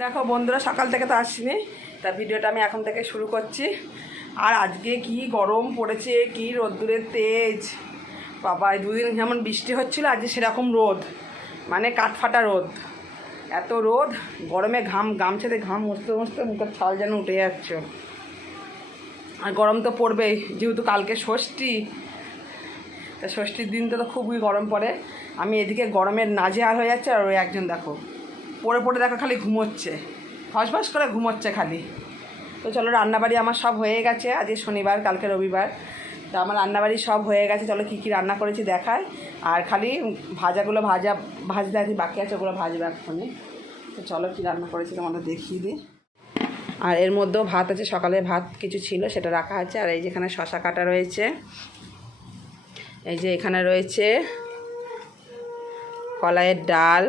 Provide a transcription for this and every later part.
দেখো বন্ধুরা, সকাল থেকে তো আসিনি। তা ভিডিওটা আমি এখন থেকে শুরু করছি। আর আজকে কি গরম পড়েছে, কি রোদ্দুরের তেজ। বাবা দুদিন যেমন বৃষ্টি হচ্ছিল, আজকে সেরকম রোদ। মানে কাঠফাটা রোদ। এত রোদ, গরমে ঘাম, গামছাতে ঘাম মুছতে মুছতে মুখের ছাল যেন উঠে যাচ্ছে। আর গরম তো পড়বেই, যেহেতু কালকে ষষ্ঠী। তা ষষ্ঠীর দিন তো তো খুবই গরম পড়ে। আমি এদিকে গরমের নাজেহাল হয়ে যাচ্ছে, আর ওই একজন দেখো। পড়ে পড়ে দেখো খালি ঘুমোচ্ছে। ফসফস করে ঘুমোচ্ছে খালি। তো চলো, রান্নাবাড়ি আমার সব হয়ে গেছে। আজকে শনিবার, কালকে রবিবার। তো আমার রান্নাবাড়ি সব হয়ে গেছে। চলো, কী কী রান্না করেছি দেখায় আর খালি ভাজাগুলো ভাজা, ভাজতে আছে, বাকি আছে, ওগুলো ভাজবে এক্ষুনি। তো চলো, কী রান্না করেছি তোমাদের দেখিয়ে দিই। আর এর মধ্যেও ভাত আছে, সকালে ভাত কিছু ছিল, সেটা রাখা আছে। আর এই যেখানে শশা কাটা রয়েছে। এই যে এখানে রয়েছে কলাইয়ের ডাল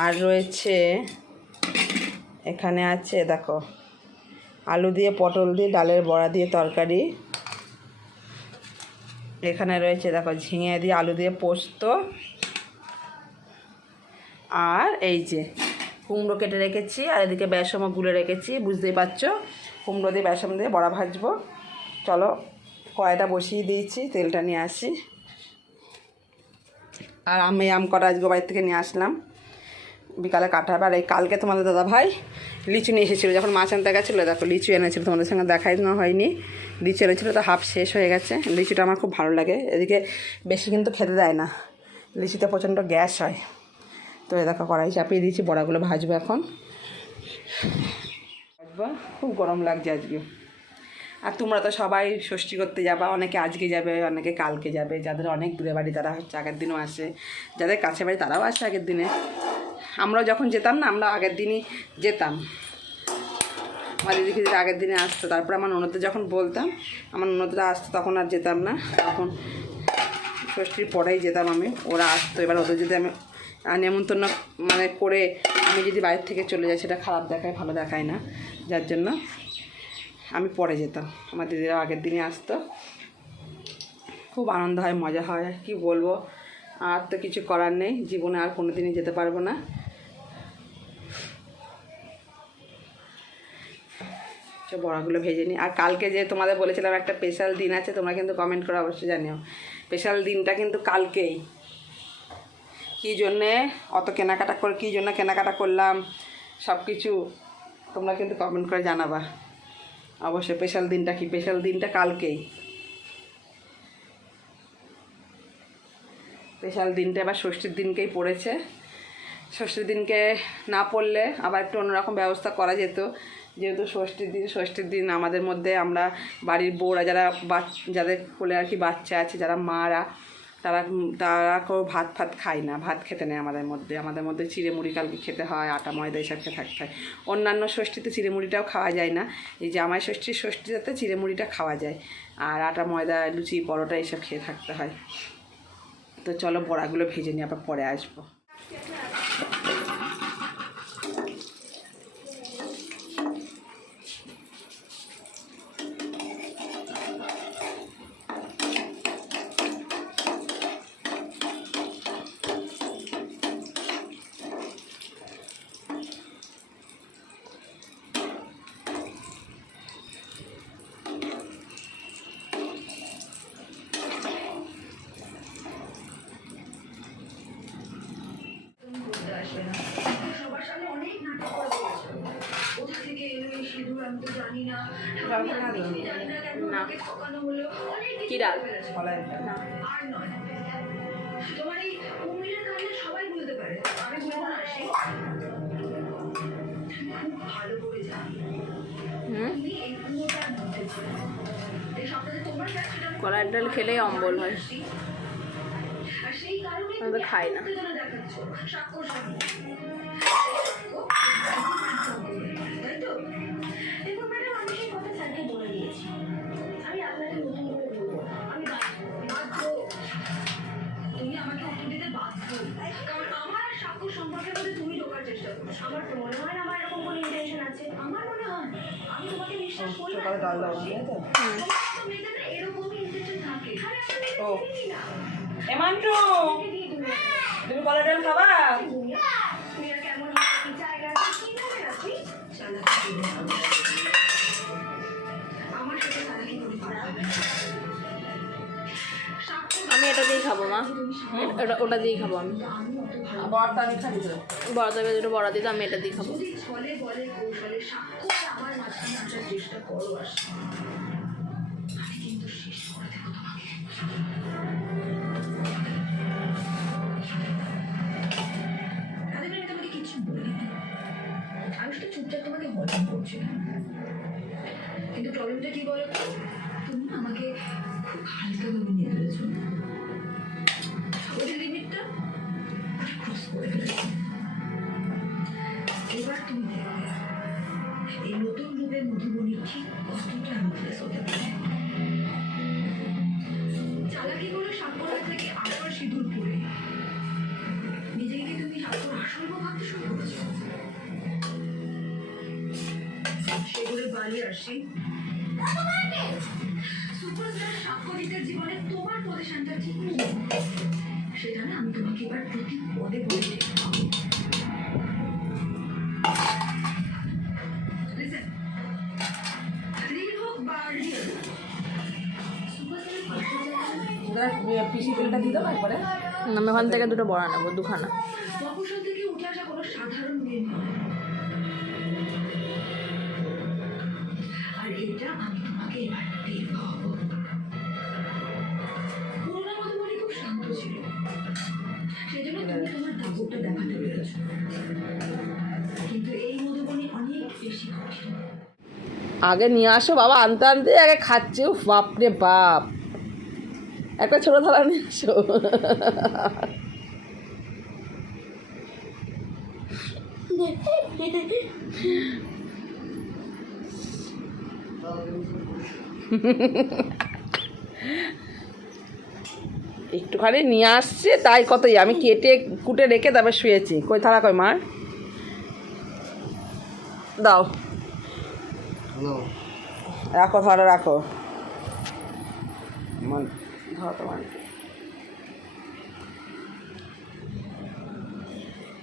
আর রয়েছে, এখানে আছে, দেখো, আলু দিয়ে পটল দিয়ে ডালের বড়া দিয়ে তরকারি। এখানে রয়েছে, দেখো, ঝিঙে দিয়ে আলু দিয়ে পোস্ত। আর এই যে, কুমড়ো কেটে রেখেছি, আর এদিকে বেসমও গুলে রেখেছি, বুঝতেই পারছ? কুমড়ো দিয়ে বেসম দিয়ে বড়া ভাজবো। চলো, কড়াইটা বসিয়ে দিয়েছি, তেলটা নিয়ে আসি। আর আমি আম কটা আজকে বাড়ি থেকে নিয়ে আসলাম। বিকালে কাটা হবে আর এই কালকে তোমাদের দাদা ভাই লিচু নিয়ে এসেছিল। যখন মাছ আনতে গেছিল, দেখো লিচু এনেছিল, তোমাদের সঙ্গে দেখাই না হয়নি। লিচু এনেছিলো, তো হাফ শেষ হয়ে গেছে। লিচুটা আমার খুব ভালো লাগে। এদিকে বেশি কিন্তু খেতে দেয় না। লিচুতে প্রচণ্ড গ্যাস হয়। তো এ দেখো কড়াই চাপিয়ে দিয়েছি, বড়াগুলো ভাজবো এখন। ভাজবো। খুব গরম লাগছে আজকে। আর তোমরা তো সবাই ষষ্ঠী করতে যাবা, অনেকে আজকে যাবে, অনেকে কালকে যাবে। যাদের অনেক দূরে বাড়ি তারা হচ্ছে আগের দিনও আসে। যাদের কাছে বাড়ি তারাও আসে আগের দিনে। আমরাও যখন যেতাম না, আমরা আগের দিনই যেতাম। আমার দিদিকে আগের দিনে আসতো, তারপর আমার ননদে যখন বলতাম, আমার ননদরা আসতো, তখন আর যেতাম না। তখন ষষ্ঠীর পরেই যেতাম আমি, ওরা আসতো। এবার ওদের যদি আমি নেমন্তন্ন মানে করে আমি যদি বাইরে থেকে চলে যাই, সেটা খারাপ দেখায়, ভালো দেখায় না। যার জন্য আমি পরে যেতাম। আমার দিদিরা আগের দিনে আসতো। খুব আনন্দ হয়, মজা হয়, কি বলব? আর তো কিছু করার নেই, জীবনে আর কোনো দিনই যেতে পারব না। তো বড়াগুলো ভেজে নিই। আর কালকে যে তোমাদের বলেছিলাম একটা স্পেশাল দিন আছে, তোমরা কিন্তু কমেন্ট করে অবশ্যই জানিও। স্পেশাল দিনটা কিন্তু কালকেই। কী জন্যে? অত কেনাকাটা করে কী জন্য কেনাকাটা করলাম? সব কিছু তোমরা কিন্তু কমেন্ট করে জানাবা। অবশ্যই স্পেশাল দিনটা কি? স্পেশাল দিনটা কালকেই। স্পেশাল দিনটা এবার ষষ্ঠীর দিনকেই পড়েছে। ষষ্ঠীর দিনকে না পড়লে আবার একটু অন্যরকম ব্যবস্থা করা যেত। যেহেতু ষষ্ঠীর দিন ষষ্ঠীর দিন আমাদের মধ্যে আমরা বাড়ির বউরা যারা যাদের কোলে আর কি বাচ্চা আছে, যারা মারা, তারা তারা কেউ ভাত ফাত খায় না, ভাত খেতে নেয় আমাদের মধ্যে। আমাদের মধ্যে চিড়ে মুড়ি কালকে খেতে হয়, আটা, ময়দা এসব খেয়ে থাকতে হয়। অন্যান্য ষষ্ঠীতে চিড়ে মুড়িটাও খাওয়া যায় না। এই জামাই ষষ্ঠীর ষষ্ঠীতে চিড়ে মুড়িটা খাওয়া যায় আর আটা, ময়দা, লুচি, পরোটা এসব খেয়ে থাকতে হয়। তো চলো বড়াগুলো ভেজে নিয়ে আবার পরে আসব সবার সামনে অনেক নাটক করে বলেছে। কোথা থেকে এলো এই সিঁদুর আমি তো জানি না। ডাল আমি খাওয়া যাবে? কিছুই জানি না কেন না। আমাকে ঠকানো হলো। অনেক কিছু কি ডাল? করে ডাল। আর নয়। তোমার এই কুমিরের কারণে সবাই বুঝতে পারে আমি বলব না সেই ভালো করে জানি হুম তুমি এই কুয়োটার মধ্যে এই সবটা তোমার কাছে সেটা আমি কলার ডাল খেলেই অম্বল হয় আর সেই কারণে আমি তো খাই না। দেখাচ্ছ ইন্টেনশন ডাল আরে একটা তো? ও। এমান্টু তুমি কলা ডাল খাবা? খাব মা। ওটা ওটা দিয়েই খাব আমি। তো তবে দুটো বড়া দিতে আমি এটা দিয়ে খাব। বাড়ি আসি। সুপারস্টার সাক্ষ্যদিতের জীবনে তোমার পজিশনটা ঠিক সেটা না আমি তোমাকে এবার প্রতি পদে বলে পিসি তেলটা দিয়ে দেবো একবারে। আমি ওখান থেকে দুটো বড়া নেব দুখানা। মফস্বল থেকে উঠে আসা কোনো সাধারণ মেয়ে নয়। আর এটা আমি তোমাকে এবার টের পাবো পুরোনো মধুমণি খুব শান্ত ছিল। সেই জন্য তুমি তোমার দাপটটা দেখাতে পেরেছ। কিন্তু এই মধুমণি অনেক বেশি কঠিন আগে নিয়ে আসো বাবা আনতে আনতে আগে খাচ্ছে। বাপরে বাপ। একটা ছোটো থালা নিয়ে আসো। একটুখানি নিয়ে আসছে তাই কতই আমি কেটে কুটে রেখে তারপর শুয়েছি। কই থালা কই মার? দাও। রাখো ধরো রাখো। মান ধরো তো মান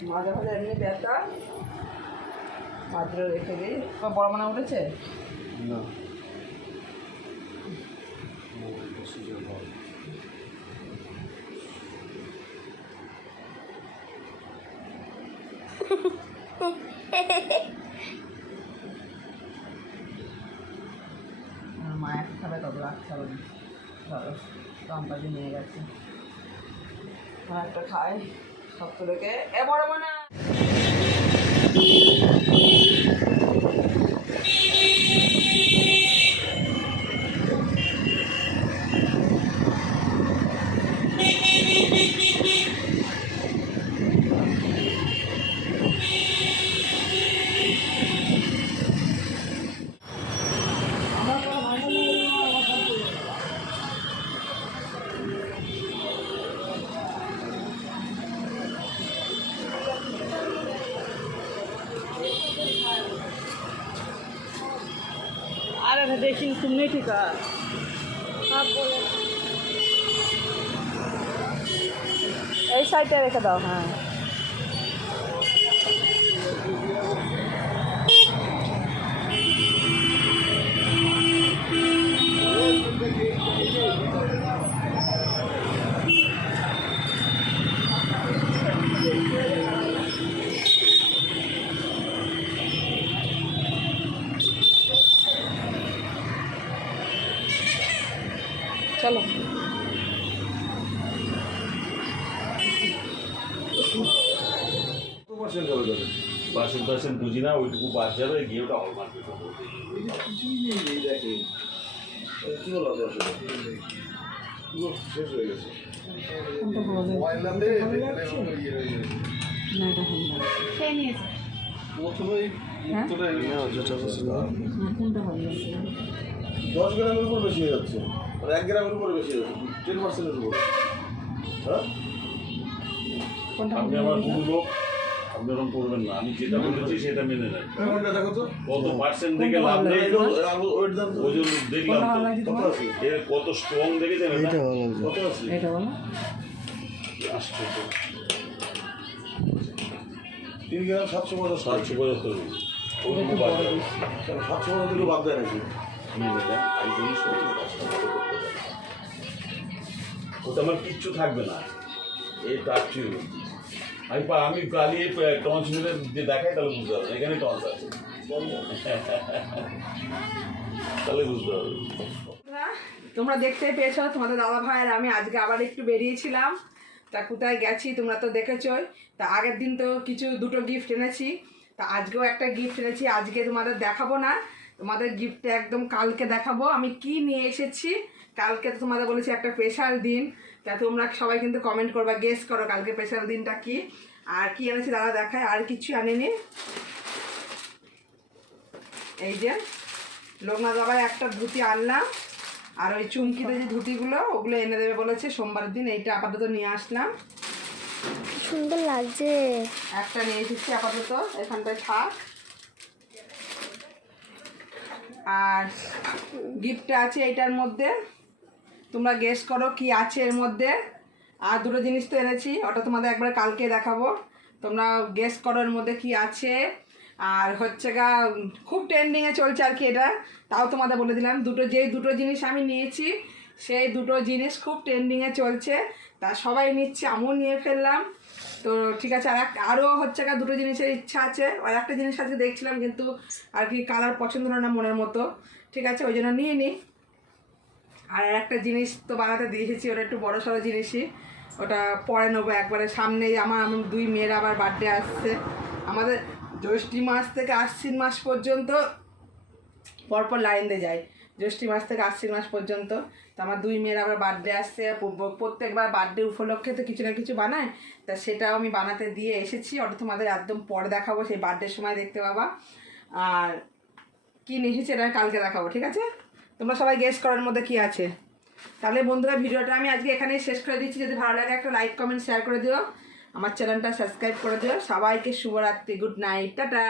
মাঝে মাঝে এমনি ব্যথা মাত্র রেখে দিই। তোমার বড় মানা উঠেছে? না। আমার মা এক খাবে তত রাখতে হবে না। ধরো কাম্পাজি নিয়ে গেছে। আর একটা খাই সব তো দেখে এ বড় মানা। ड्रेसिंग तुमने ठीक कहा। आप ऐसा क्या रखा था हाँ। পার্সেন্ট পার্সেন্ট বুঝি না ওইটুকু বাদ যাবে গিয়ে ওটা হল মার্কেট কিছুই নেই দেখে কী বলো আপনার শেষ হয়ে গেছে। ইয়ে হয়ে। প্রথমেই মুক্তটা দশ গ্রামের উপর বেশি হয়ে যাচ্ছে। মানে এক গ্রামের উপরে বেশি হয়ে যাচ্ছে। টেন পার্সেন্টের উপর। হ্যাঁ? আপনি আমার গুরু লোক আপনি করবেন না। আমি যেটা বলেছি সেটা মেনে নেন। দেখো কত পার্সেন্ট থেকে লাভ নেই? ওই জন্য দেখলাম কত আছে? কত স্ট্রং দেখেছেন এটা? কত আছে? এটা বলো। আশ্চর্য। তিন গ্রাম সাতশো পঁচাত্তর? সাতশো পঁচাত্তর। ওইটুকু বাদ দেয়। সাতশো পঁচাত্তর বাদ দেয় নাকি? ওটা আমার কিচ্ছু থাকবে না। এই টাকচু আমি আমি টঞ্চ মিলে যে দেখাই তাহলে বুঝতে পারবেন এখানে টঞ্চ আছে। তাহলে বুঝতে বন্ধুরা, তোমরা দেখতেই পেয়েছ তোমাদের দাদা ভাইয়ের আমি আজকে আবার একটু বেরিয়েছিলাম। তা কোথায় গেছি তোমরা তো দেখেছোই। তা আগের দিন তো কিছু দুটো গিফট এনেছি। তা আজকেও একটা গিফট এনেছি আজকে তোমাদের দেখাবো না। তোমাদের গিফটটা একদম কালকে দেখাবো। আমি কি নিয়ে এসেছি কালকে তো তোমাদের বলেছি একটা স্পেশাল দিন। তা তোমরা সবাই কিন্তু কমেন্ট করবা গেস করো কালকে স্পেশাল দিনটা কি। আর কি এনেছি দাদা দেখায় আর কিছু আনিনি। এই যে লোকনাথ বাবার একটা ধুতি আনলাম আর ওই চুমকিতে যে ধুতিগুলো ওগুলো এনে দেবে বলেছে সোমবার দিন এইটা আপাতত নিয়ে আসলাম। সুন্দর লাগছে। একটা নিয়ে এসেছি আপাতত এখানটায় থাক। আর গিফটটা আছে এইটার মধ্যে। তোমরা গেস করো কি আছে এর মধ্যে। আর দুটো জিনিস তো এনেছি, ওটা তোমাদের একবার কালকে দেখাবো। তোমরা গেস করো এর মধ্যে কি আছে। আর হচ্ছে গা, খুব ট্রেন্ডিংয়ে চলছে আর কি এটা, তাও তোমাদের বলে দিলাম। দুটো যেই দুটো জিনিস আমি নিয়েছি, সেই দুটো জিনিস খুব ট্রেন্ডিংয়ে চলছে। তা সবাই নিচ্ছে, আমিও নিয়ে ফেললাম। তো ঠিক আছে, আর এক আরও হচ্ছে গা দুটো জিনিসের ইচ্ছা আছে। আর একটা জিনিস আজকে দেখছিলাম, কিন্তু আর কি কালার পছন্দ হলো না মনের মতো। ঠিক আছে, ওই জন্য নিয়ে নিই আর একটা জিনিস তো বানাতে দিয়ে এসেছি ওটা একটু বড় সড়ো জিনিসই। ওটা পরে নেব একবারে। সামনেই আমার দুই মেয়ের আবার বার্থডে আসছে। আমাদের জ্যৈষ্ঠী মাস থেকে আশ্বিন মাস পর্যন্ত পরপর লাইন দিয়ে যায় জ্যৈষ্ঠী মাস থেকে আশ্বিন মাস পর্যন্ত। তো আমার দুই মেয়ের আবার বার্থডে আসছে। প্রত্যেকবার বার্থডে উপলক্ষে তো কিছু না কিছু বানায়। তা সেটাও আমি বানাতে দিয়ে এসেছি। ওটা তোমাদের একদম পরে দেখাবো, সেই বার্থডের সময় দেখতে পাবা। আর কি নিয়ে এসেছি এটা কালকে দেখাবো, ঠিক আছে? তোমরা সবাই গেস করার মধ্যে কি আছে? তাহলে বন্ধুরা, ভিডিওটা আমি আজকে এখানেই শেষ করে দিচ্ছি। যদি ভালো লাগে একটা লাইক কমেন্ট শেয়ার করে দিও। আমার চ্যানেলটা সাবস্ক্রাইব করে দিও। সবাইকে শুভরাত্রি গুড নাইট টাটা!